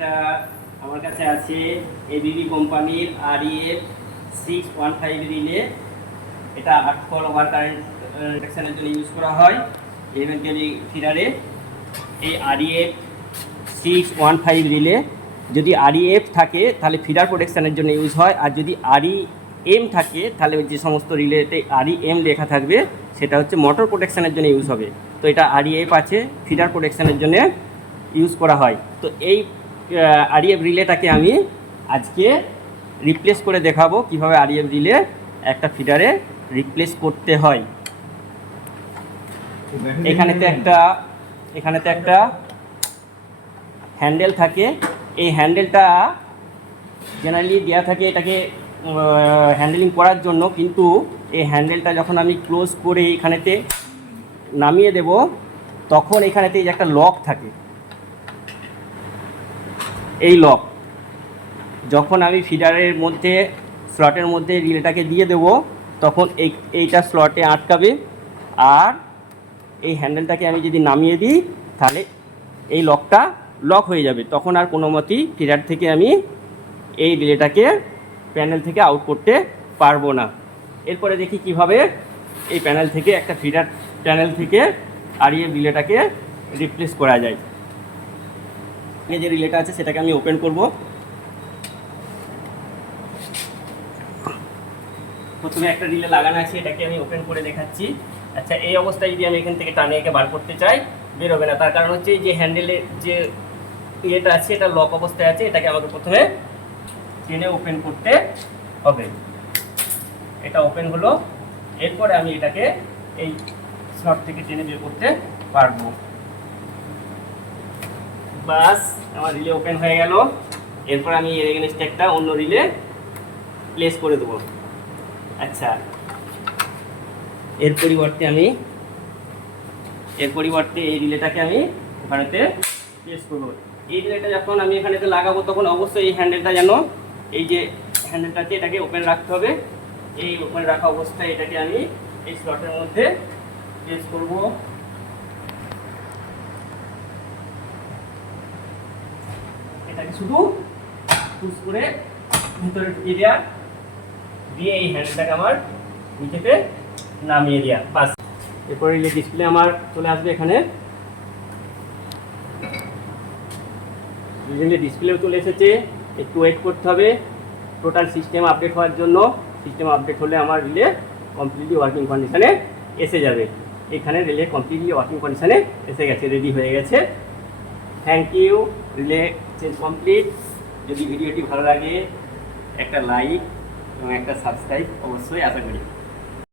একটা আমার কাছে আছে এবিবি কোম্পানির REF 615 রিলে। এটা 8 কল ওভার কারেন্ট প্রোটেকশনের জন্য ইউজ করা হয় 11 কেভি ফিডারে। এই REF 615 রিলে যদি REF থাকে তাহলে ফিডার প্রোটেকশনের জন্য ইউজ হয়, আর যদি REM থাকে তাহলে যে সমস্ত রিলেতে REM লেখা থাকবে সেটা হচ্ছে মোটর প্রোটেকশনের জন্য ইউজ হবে। তো এটা REF আছে, ফিডার প্রোটেকশনের জন্য ইউজ করা হয়। তো এই REF রিলেটাকে আমি আজকে রিপ্লেস করে দেখাবো কিভাবে REF রিলে একটা ফিডারে রিপ্লেস করতে হয়। এখানেতে একটা হ্যান্ডেল থাকে। এই হ্যান্ডেলটা জেনারেলি দেওয়া থাকে এটাকে হ্যান্ডেলিং করার জন্য, কিন্তু এই হ্যান্ডেলটা যখন আমি ক্লোজ করে এখানেতে নামিয়ে দেব তখন এখানেতে এই যে একটা লক থাকে, এই লক যখন আমি ফিডারের মধ্যে স্লটের মধ্যে রিলেটাকে দিয়ে দেব তখন এইটা স্লটে আটকাবে, আর এই হ্যান্ডেলটাকে আমি যদি নামিয়ে দিই তাহলে এই লকটা লক হয়ে যাবে। তখন আর কোনো মতেই ফিডার থেকে আমি এই রিলেটাকে প্যানেল থেকে আউট করতে পারবো না। এরপরে দেখি কিভাবে এই প্যানেল থেকে একটা ফিডার প্যানেল থেকে REF রিলেটাকে রিপ্লেস করা যায়। যে রিলেটা আছে সেটাকে আমি ওপেন করব। প্রথমে একটা রিলে লাগানো আছে, এটাকে আমি ওপেন করে দেখাচ্ছি। আচ্ছা, এই অবস্থায় যদি আমি এখান থেকে টানে একে বার করতে চাই বেরোবে না, তার কারণ হচ্ছে যে হ্যান্ডেলের যে ইয়েটা আছে এটা লক অবস্থায় আছে, এটাকে আমাকে প্রথমে টেনে ওপেন করতে হবে। এটা ওপেন হলো, এরপরে আমি এটাকে এই স্লট থেকে টেনে বের করতে পারবো। বাস, আমার রিলে ওপেন হয়ে গেল। এরপর আমি এর এগেনস্টে একটা অন্য রিলে প্লেস করে দেবো। আচ্ছা, এর পরিবর্তে এই রিলেটাকে আমি ওখানেতে প্লেস করবো। এই রিলেটা যখন আমি এখানেতে লাগাবো তখন অবশ্যই এই হ্যান্ডেলটা যেন, এই যে হ্যান্ডেলটা আছে এটাকে ওপেন রাখতে হবে। এই ওপেন রাখা অবস্থায় এটাকে আমি এই স্লটের মধ্যে প্লেস করব। এটাকে শুধু পুশ করে ভিতরে ঢুকিয়ে দেওয়া, দিয়ে এই হ্যান্ডেলটাকে আমার নিচেতে নামিয়ে দেওয়া। বাস, এরপরে রিলে ডিসপ্লে আমার চলে আসবে। এখানে রিলে ডিসপ্লেও চলে এসেছে। একটু ওয়েট করতে হবে টোটাল সিস্টেম আপডেট হওয়ার জন্য। সিস্টেম আপডেট হলে আমার রিলে কমপ্লিটলি ওয়ার্কিং কন্ডিশনে এসে যাবে। এখানে রিলে কমপ্লিটলি ওয়ার্কিং কন্ডিশনে এসে গেছে, রেডি হয়ে গেছে। Thank you. Relay change complete. যদি ভিডিওটি ভালো লাগে একটা লাইক এবং একটা সাবস্ক্রাইব অবশ্যই আশা করি।